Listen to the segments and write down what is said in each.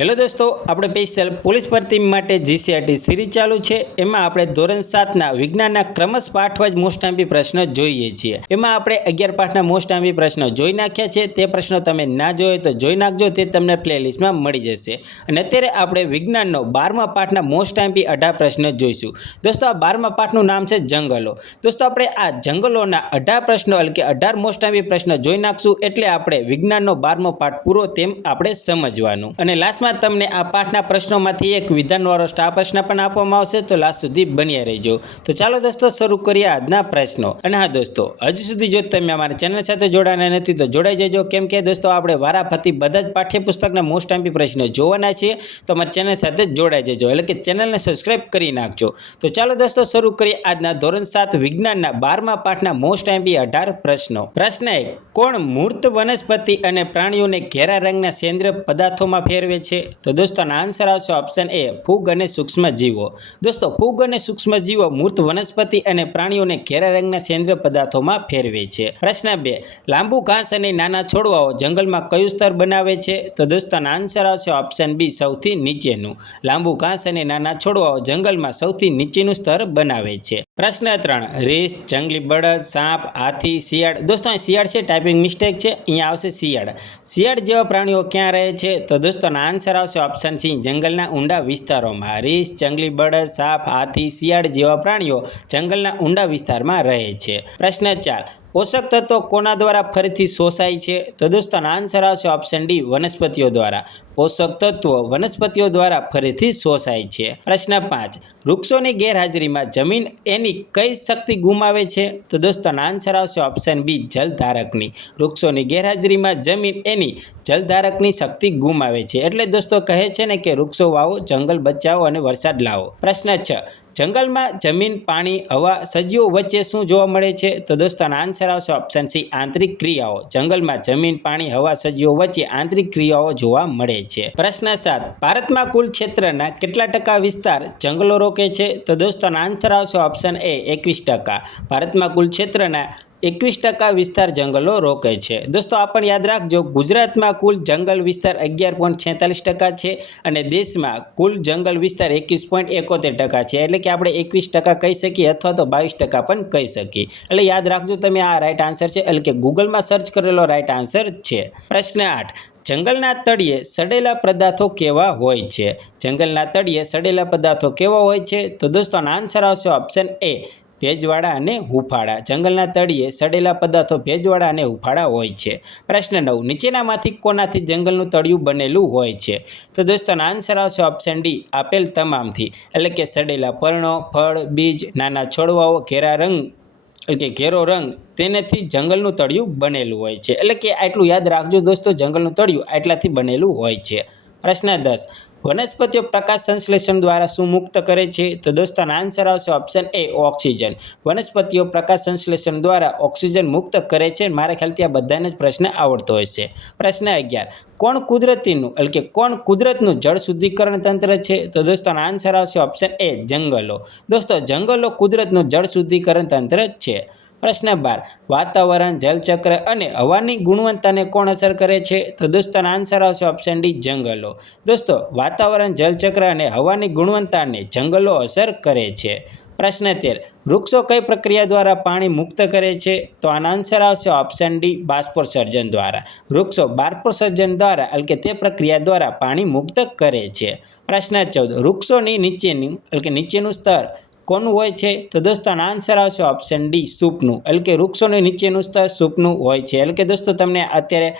Hello દોસ્તો, આપણે special police ભરતી માટે જીસીઆરટી સિરીઝ ચાલુ છે. એમાં આપણે ધોરણ સાતના વિજ્ઞાનના ક્રમશ પાઠવાજ મોસ્ટ આંબી પ્રશ્ન જોઈએ છીએ. એમાં આપણે અગિયાર પાઠના મોસ્ટ આંબી પ્રશ્નો જોઈ નાખ્યા છે. તે પ્રશ્નો તમે ના જોયો તો જોઈ નાખજો, તે તમને પ્લેલિસ્ટમાં મળી જશે. અને અત્યારે આપણે વિજ્ઞાનનો બારમા પાઠના મોસ્ટ આંબી અઢાર પ્રશ્ન જોઈશું. દોસ્તો, આ બારમા પાઠનું નામ છે જંગલો. દોસ્તો, આપણે આ જંગલોના અઢાર પ્રશ્નો એટલે કે અઢાર મોસ્ટ આંબી પ્રશ્ન જોઈ નાખશું એટલે આપણે વિજ્ઞાનનો બારમો પાઠ પૂરો તેમ આપણે સમજવાનું. અને લાસ્ટમાં તમને આ પાઠના પ્રશ્નોમાંથી એક વિધાનવાળો સ્ટાર પ્રશ્ન પણ આપવામાં આવશે. તો લાસ્ટ સુધી બન્યા રહેજો. તો ચાલો દોસ્તો, શરૂ કરીએ આજના પ્રશ્નો. અને હા દોસ્તો, હજુ સુધી જો તમે અમારા ચેનલ સાથે જોડાના નથી, તો જોડાઈ જજો. કેમ કે દોસ્તો, આપણે વારાફરતી બધા જ પાઠ્યપુસ્તકના મોસ્ટ એમ્પી પ્રશ્નો જોવાના છીએ તો અમારી ચેનલ સાથે જોડાઈ જજો. એટલે કે ચેનલને સબસ્ક્રાઇબ કરી નાખજો. તો ચાલો દોસ્તો, શરૂ કરીએ આજના ધોરણ સાત વિજ્ઞાનના બારમા પાઠના મોસ્ટ એમ્પી અઢાર પ્રશ્નો. પ્રશ્ન એક, કોણ મૂર્ત વનસ્પતિ અને પ્રાણીઓને ઘેરા રંગના સેન્દ્રિય પદાર્થોમાં ફેરવે છે? તો દોસ્તો, આનો આન્સર આવશે ઓપ્શન એ ફૂગ અને સૂક્ષ્મજીવો. દોસ્તો, ફૂગ અને સૂક્ષ્મજીવો મૂર્ત વનસ્પતિ અને પ્રાણીઓને ઘેરા રંગના સેન્દ્રિય પદાર્થોમાં ફેરવે છે. પ્રશ્ન બે, લાંબુ ઘાસ અને નાના છોડવાઓ જંગલમાં કયું સ્તર બનાવે છે? તો દોસ્તો, આનો આન્સર આવશે ઓપ્શન બી સૌથી નીચેનું. લાંબુ ઘાસ અને નાના છોડવાઓ જંગલમાં સૌથી નીચેનું સ્તર બનાવે છે. પ્રશ્ન ત્રણ, રીસ, જંગલી બળદ, સાપ, હાથી, શિયાળ. દોસ્તો શિયાળ છે ટાઈપિંગ મિસ્ટેક છે, અહીંયા આવશે શિયાળ. શિયાળ જેવા પ્રાણીઓ ક્યાં રહે છે? તો દોસ્તો આન્સર આવશે ઓપ્શન સી જંગલના ઊંડા વિસ્તારોમાં રીસ, જંગલી બળદ, સાપ, હાથી, શિયાળ જેવા પ્રાણીઓ જંગલના ઊંડા વિસ્તારમાં રહે છે. પ્રશ્ન ચાર. પોષક તત્વો કોના દ્વારા ફરીથી શોષાય છે? તો દોસ્તોનો આન્સર આવશે ઓપ્શન ડી વનસ્પતિઓ દ્વારા. પોષક તત્વો વનસ્પતિઓ દ્વારા ફરીથી શોષાય છે. પ્રશ્ન પાંચ, વૃક્ષોની ગેરહાજરીમાં જમીન એની કઈ શક્તિ ગુમાવે છે? તો દોસ્તોનો આન્સર આવશે ઓપ્શન બી જલધારકની. વૃક્ષોની ગેરહાજરીમાં જમીન એની જલધારકની શક્તિ ગુમાવે છે. એટલે દોસ્તો કહે છે ને કે વૃક્ષો વાવો, જંગલ બચાવો અને વરસાદ લાવો. પ્રશ્ન છ જંગલમાં જમીન, પાણી, હવા, સજીવો વચ્ચે શું જોવા મળે છે? તો દોસ્તોનો આન્સર આવશે ઓપ્શન સી આંતરિક ક્રિયાઓ. જંગલમાં જમીન, પાણી, હવા, સજીવો વચ્ચે આંતરિક ક્રિયાઓ જોવા મળે છે. પ્રશ્ન સાત, ભારતમાં કુલ ક્ષેત્રના કેટલા ટકા વિસ્તાર જંગલો રોકે છે? તો દોસ્તોનો આન્સર આવશે ઓપ્શન એ એકવીસ ટકા. ભારતમાં કુલ ક્ષેત્રના એકવીસ ટકા વિસ્તાર જંગલો રોકે છે. દોસ્તો આ પણ યાદ રાખજો, ગુજરાતમાં કુલ જંગલ વિસ્તાર અગિયાર પોઈન્ટ છેતાલીસ ટકા છે અને દેશમાં કુલ જંગલ વિસ્તાર એકવીસ પોઈન્ટ એકોતેર ટકા છે. એટલે કે આપણે એકવીસ ટકા કહી શકીએ અથવા તો બાવીસ ટકા પણ કહી શકીએ. એટલે યાદ રાખજો, તમે આ રાઈટ આન્સર છે. એટલે કે ગૂગલમાં સર્ચ કરેલો રાઈટ આન્સર છે. પ્રશ્ન આઠ. જંગલના તળિયે સડેલા પદાર્થો કેવા હોય છે? જંગલના તળિયે સડેલા પદાર્થો કેવા હોય છે? તો દોસ્તોનો આન્સર આવશે ઓપ્શન એ ભેજવાળા અને હુફાળા. જંગલના તળિયે સડેલા પદાર્થો ભેજવાળા અને હુફાળા હોય છે. પ્રશ્ન નવ, નીચેનામાંથી કોનાથી જંગલનું તળિયું બનેલું હોય છે? તો દોસ્તોનો આન્સર આવશે ઓપ્શન ડી આપેલ તમામથી. એટલે કે સડેલા પર્ણો, ફળ, બીજ, નાના છોડવાઓ, ઘેરા રંગ, એટલે કે ઘેરો રંગ, તેનાથી જંગલનું તળિયું બનેલું હોય છે. એટલે કે આટલું યાદ રાખજો દોસ્તો, જંગલનું તળિયું આટલાથી બનેલું હોય છે. પ્રશ્ન દસ વનસ્પતિઓ પ્રકાશ સંશ્લેષણ દ્વારા શું મુક્ત કરે છે? તો દોસ્તોનો આન્સર આવશે ઓપ્શન એ ઓક્સિજન. વનસ્પતિઓ પ્રકાશ સંશ્લેષણ દ્વારા ઓક્સિજન મુક્ત કરે છે મારા ખ્યાલથી આ બધાને જ પ્રશ્ન આવડતો હશે પ્રશ્ન અગિયાર. કોણ કુદરતીનું, એટલે કે કોણ કુદરતનું જળ શુદ્ધિકરણ તંત્ર છે? તો દોસ્તોનો આન્સર આવશે ઓપ્શન એ જંગલો. દોસ્તો, જંગલો કુદરતનું જળ શુદ્ધિકરણ તંત્ર છે. પ્રશ્ન બાર. વાતાવરણ, જલચક્ર અને હવાની ગુણવત્તાને કોણ અસર કરે છે? તો દોસ્તોનો આન્સર આવશે ઓપ્શન ડી, જંગલો. દોસ્તો, વાતાવરણ, જલચક્ર અને હવાની ગુણવત્તાને જંગલો અસર કરે છે. પ્રશ્ન તેર. વૃક્ષો કઈ પ્રક્રિયા દ્વારા પાણી મુક્ત કરે છે? તો આનો આન્સર આવશે ઓપ્શન ડી બાષ્પોત્સર્જન દ્વારા. વૃક્ષો બાષ્પોત્સર્જન દ્વારા, એટલે કે તે પ્રક્રિયા દ્વારા પાણી મુક્ત કરે છે. પ્રશ્ન ચૌદ. વૃક્ષોની નીચેનું, એટલે કે નીચેનું સ્તર કોનું હોય છે? તો દોસ્તો આનો આન્સર આવશે ઓપ્શન ડી સૂપનું. એટલે કે વૃક્ષોની નીચેનું સ્તર સૂપનું હોય છે. એટલે કે દોસ્તો તમને અત્યારે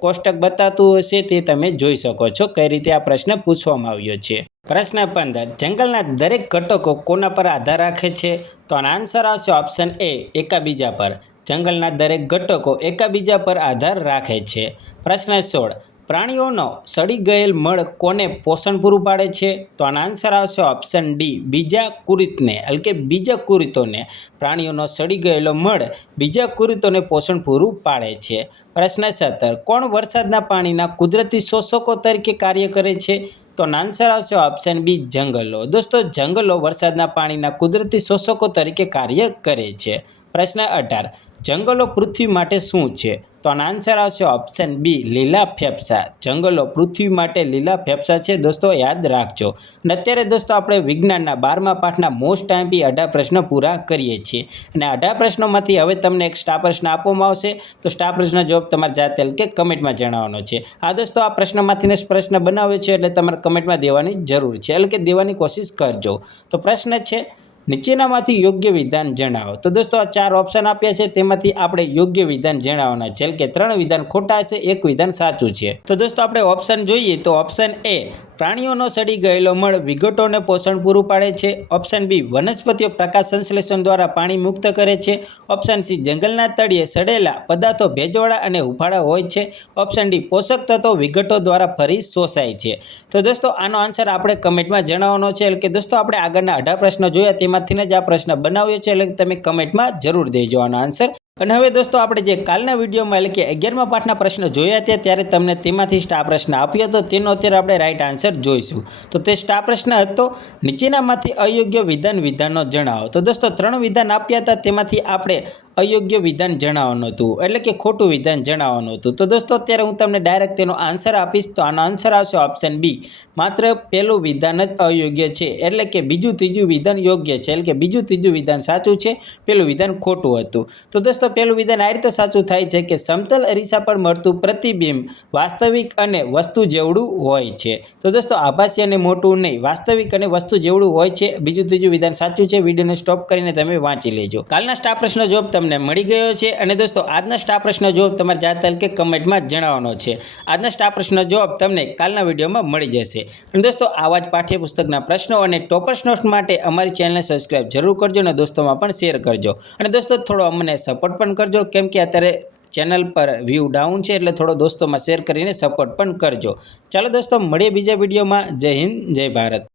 કોષ્ટક બતાવતું હશે તે તમે જોઈ શકો છો કઈ રીતે આ પ્રશ્ન પૂછવામાં આવ્યો છે. પ્રશ્ન પંદર, જંગલના દરેક ઘટકો કોના પર આધાર રાખે છે? તો આનો આન્સર આવશે ઓપ્શન એ એકાબીજા પર. જંગલના દરેક ઘટકો એકાબીજા પર આધાર રાખે છે. પ્રશ્ન સોળ પ્રાણીઓનો સડી ગયેલ મળ કોને પોષણ પૂરું પાડે છે? તો આનો આન્સર આવશે ઓપ્શન ડી બીજા કુરિતને. એટલે કે બીજા કુરિતોને પ્રાણીઓનો સડી ગયેલો મળ બીજા કુરિતોને પોષણ પૂરું પાડે છે. પ્રશ્ન સત્તર, કોણ વરસાદના પાણીના કુદરતી શોષકો તરીકે કાર્ય કરે છે? તો આન્સર આવશે ઓપ્શન બી જંગલો. દોસ્તો, જંગલો વરસાદના પાણીના કુદરતી શોષકો તરીકે કાર્ય કરે છે. પ્રશ્ન અઢાર. જંગલો પૃથ્વી માટે શું છે? તો આનો આન્સર આવશે ઓપ્શન બી લીલા ફેફસા. જંગલો પૃથ્વી માટે લીલા ફેફસા છે. દોસ્તો, યાદ રાખજો. અને અત્યારે દોસ્તો, આપણે વિજ્ઞાનના બારમા પાઠના મોસ્ટ ટાઈમ બી અઢાર પ્રશ્ન પૂરા કરીએ છીએ. અને અઢાર પ્રશ્નોમાંથી હવે તમને એક સ્ટાર પ્રશ્ન આપવામાં આવશે. તો સ્ટાર પ્રશ્ન જવાબ તમારે જાતે કે કમેન્ટમાં જણાવવાનો છે. આ દોસ્તો, આ પ્રશ્નમાંથીને પ્રશ્ન બનાવ્યો છે એટલે તમારે કમેન્ટમાં દેવાની જરૂર છે. એટલે કે દેવાની કોશિશ કરજો. તો પ્રશ્ન છે નીચેનામાંથી યોગ્ય વિધાન જણાવો. તો દોસ્તો, આ ચાર ઓપ્શન આપ્યા છે. તેમાંથી આપણે યોગ્ય વિધાન જણાવવાના છે. કે ત્રણ વિધાન ખોટા છે, એક વિધાન સાચું છે. તો દોસ્તો, આપણે ઓપ્શન જોઈએ તો ઓપ્શન એ પ્રાણીઓનો સડી ગયેલો મળ વિઘટોને પોષણ પૂરું પાડે છે. ઓપ્શન બી વનસ્પતિઓ પ્રકાશ સંશ્લેષણ દ્વારા પાણી મુક્ત કરે છે. ઓપ્શન સી જંગલના તળિયે સડેલા પદાર્થો ભેજવાળા અને ઉફાળા હોય છે. ઓપ્શન ડી પોષક તત્વો વિઘટો દ્વારા ફરી શોષાય છે. તો દોસ્તો, આનો આન્સર આપણે કમેન્ટમાં જણાવવાનો છે. એટલે કે દોસ્તો, આપણે આગળના અઢાર પ્રશ્નો જોયા તેમાંથીને જ આ પ્રશ્ન બનાવ્યો છે. એટલે તમે કમેન્ટમાં જરૂર દેજો આનો આન્સર અને હવે દોસ્તો, આપણે જે કાલના વિડીયોમાં એટલે કે અગિયારમા પાઠના પ્રશ્નો જોયા હતા, ત્યારે તમને તેમાંથી સ્ટા પ્રશ્ન આપ્યો હતો. તેનો અત્યારે આપણે રાઈટ આન્સર જોઈશું. તો તે સ્ટા પ્રશ્ન હતો, નીચેનામાંથી અયોગ્ય વિધાન વિધાનો જણાવો. તો દોસ્તો, ત્રણ વિધાન આપ્યા હતા, તેમાંથી આપણે અયોગ્ય વિધાન જણાવવાનું હતું, એટલે કે ખોટું વિધાન જણાવવાનું હતું. તો દોસ્તો, અત્યારે હું તમને ડાયરેક્ટ તેનો આન્સર આપીશ. તો આનો આન્સર આવશે ઓપ્શન બી માત્ર પહેલું વિધાન જ અયોગ્ય છે, એટલે કે બીજું ત્રીજું વિધાન યોગ્ય છે, એટલે કે બીજું ત્રીજું વિધાન સાચું છે પહેલું વિધાન ખોટું હતું. તો દોસ્તો પહેલું વિધાન આ રીતે સાચું થાય છે કે સમતલ અરીસા પર મળતું પ્રતિબિંબ વાસ્તવિક અને વસ્તુ જેવડું હોય છે. તો દોસ્તો, આભાસી અને મોટું નહીં, વાસ્તવિક અને વસ્તુ જેવડું હોય છે, બીજું ત્રીજું વિધાન સાચું છે, વિડીયોને સ્ટોપ કરીને તમે વાંચી લેજો. કાલના સ્ટાફ પ્રશ્ન જવાબ તમને મળી ગયો છે. અને દોસ્તો, આજના સ્ટાર પ્રશ્ન જવાબ તમારે જાતે કે કમેન્ટમાં જણાવવાનો છે. આજના સ્ટાર પ્રશ્ન જવાબ તમને કાલના વિડીયોમાં મળી જશે. અને દોસ્તો, આવા જ પાઠ્યપુસ્તકના પ્રશ્નો અને ટોપર્સ નોટ્સ માટે અમારી ચેનલને સબસ્ક્રાઇબ જરૂર કરજો અને દોસ્તોમાં પણ શેર કરજો. અને દોસ્તો, થોડો અમને સપોર્ટ પણ કરજો, કેમ કે અત્યારે ચેનલ પર વ્યૂ ડાઉન છે, એટલે થોડો દોસ્તોમાં શેર કરીને સપોર્ટ પણ કરજો. ચાલો દોસ્તો, મળીએ બીજા વિડીયોમાં. જય હિન્દ, જય ભારત.